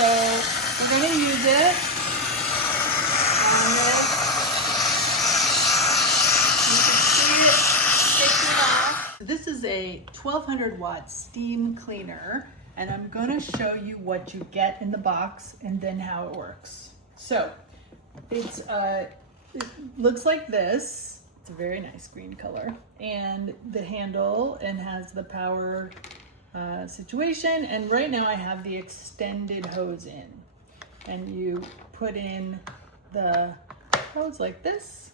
So we're going to use it on this. You can see it taking off. This is a 1200 watt steam cleaner, and I'm going to show you what you get in the box and then how it works. So it looks like this. It's a very nice green color, and the handle and has the power situation, and right now I have the extended hose in, and you put in the hose like this,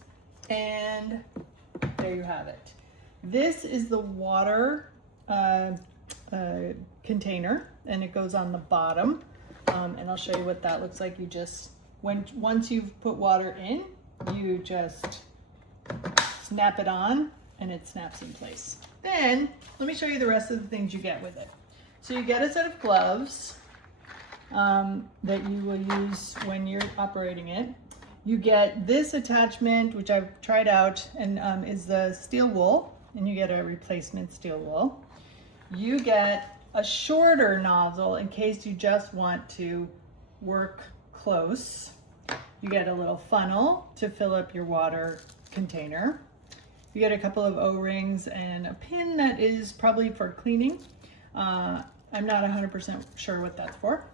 and there you have it. This is the water container, and it goes on the bottom, and I'll show you what that looks like. You just, once you've put water in, you just snap it on and it snaps in place. Then let me show you the rest of the things you get with it. So you get a set of gloves that you will use when you're operating it. You get this attachment, which I've tried out, and is the steel wool, and you get a replacement steel wool. You get a shorter nozzle in case you just want to work close. You get a little funnel to fill up your water container. You get a couple of O-rings and a pin that is probably for cleaning. I'm not 100% sure what that's for.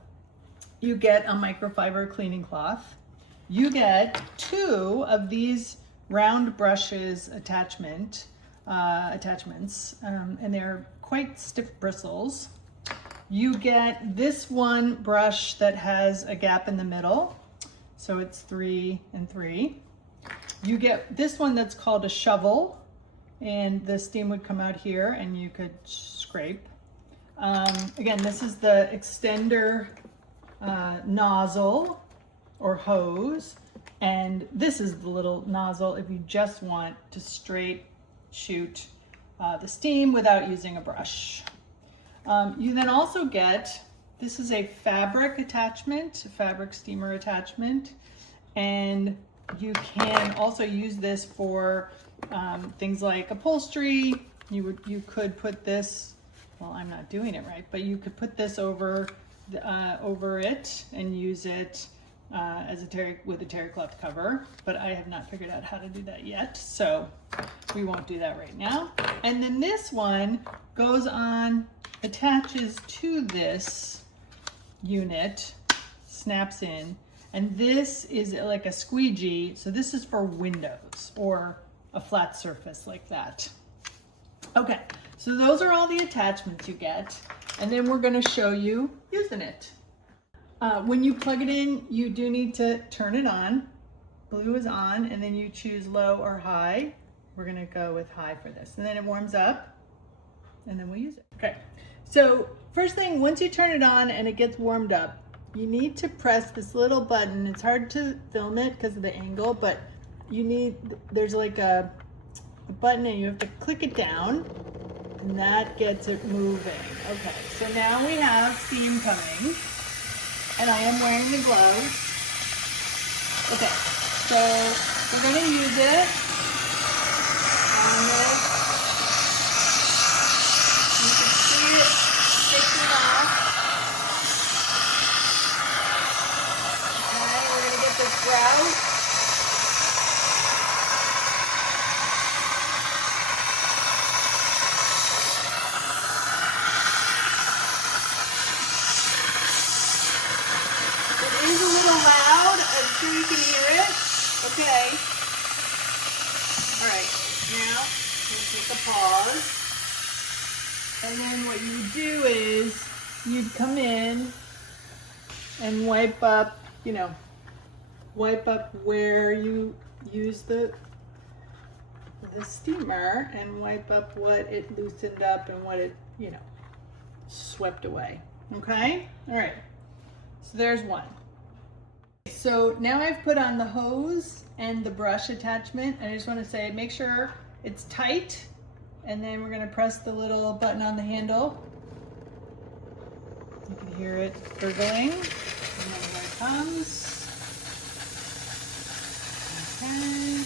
You get a microfiber cleaning cloth. You get 2 of these round brushes attachments, and they're quite stiff bristles. You get this one brush that has a gap in the middle, so it's 3 and 3. You get this one that's called a shovel, and the steam would come out here and you could scrape. Again, this is the extender nozzle or hose, and this is the little nozzle if you just want to straight shoot the steam without using a brush. You then also get, this is a fabric attachment, a fabric steamer attachment, and you can also use this for things like upholstery. You could put this, well, I'm not doing it right, but you could put this over it and use it as with a terry cloth cover, but I have not figured out how to do that yet, so we won't do that right now. And then this one goes on, attaches to this unit, snaps in, and this is like a squeegee, so this is for windows or a flat surface like that. Okay, so those are all the attachments you get, and then we're going to show you using it. When you plug it in, you do need to turn it on. Blue is on, and then you choose low or high. We're going to go with high for this, and then it warms up, and then we'll use it. Okay, so first thing, once you turn it on and it gets warmed up, you need to press this little button. It's hard to film it because of the angle, but there's like a button, and you have to click it down, and that gets it moving. Okay, so now we have steam coming, and I am wearing the gloves. Okay, so we're going to use it on this. You can see it taking off. Okay, we're going to get this grout. It is a little loud. I'm sure you can hear it. Okay. All right. Now we'll take a pause. And then what you would do is you'd come in and wipe up, wipe up where you use the steamer, and wipe up what it loosened up and what it, swept away. Okay? All right. So there's one. So now I've put on the hose and the brush attachment, and I just want to say, make sure it's tight, and then we're going to press the little button on the handle. You can hear it gurgling, and then here it comes. Okay.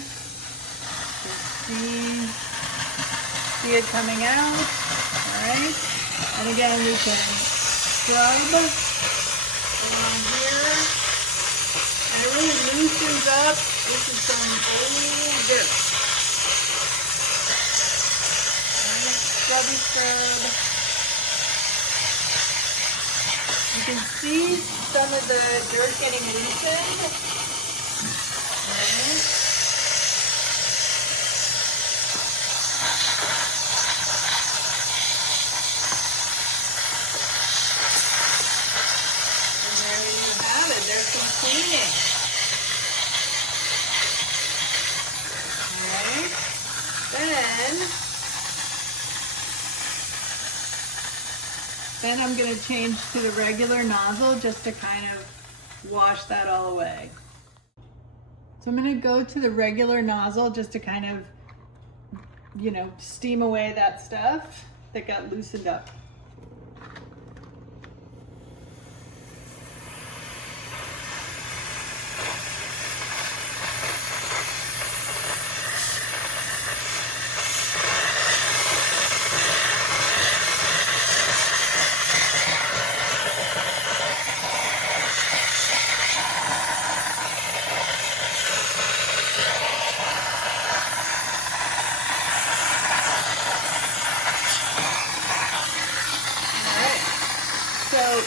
See it coming out. All right. And again, we can scrub along loosens up. This is some old dirt. Scrubby scrub. You can see some of the dirt getting loosened. Okay. And there you have it. There's some cleaning. Then I'm going to change to the regular nozzle just to kind of wash that all away. So I'm going to go to the regular nozzle just to kind of, you know, steam away that stuff that got loosened up. So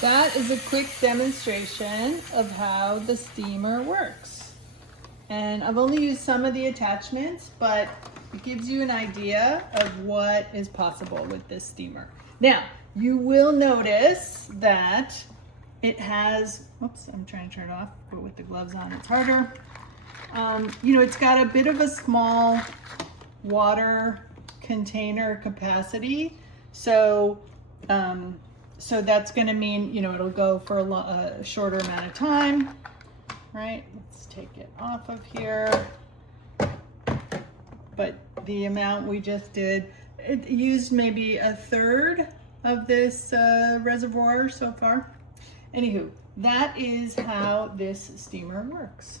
that is a quick demonstration of how the steamer works. And I've only used some of the attachments, but it gives you an idea of what is possible with this steamer. Now, you will notice that it has, oops, I'm trying to turn it off, but with the gloves on, it's harder. You know, it's got a bit of a small water container capacity. So, so that's going to mean, you know, it'll go for a shorter amount of time, right? Let's take it off of here. But the amount we just did, it used maybe a third of this reservoir so far. Anywho, that is how this steamer works.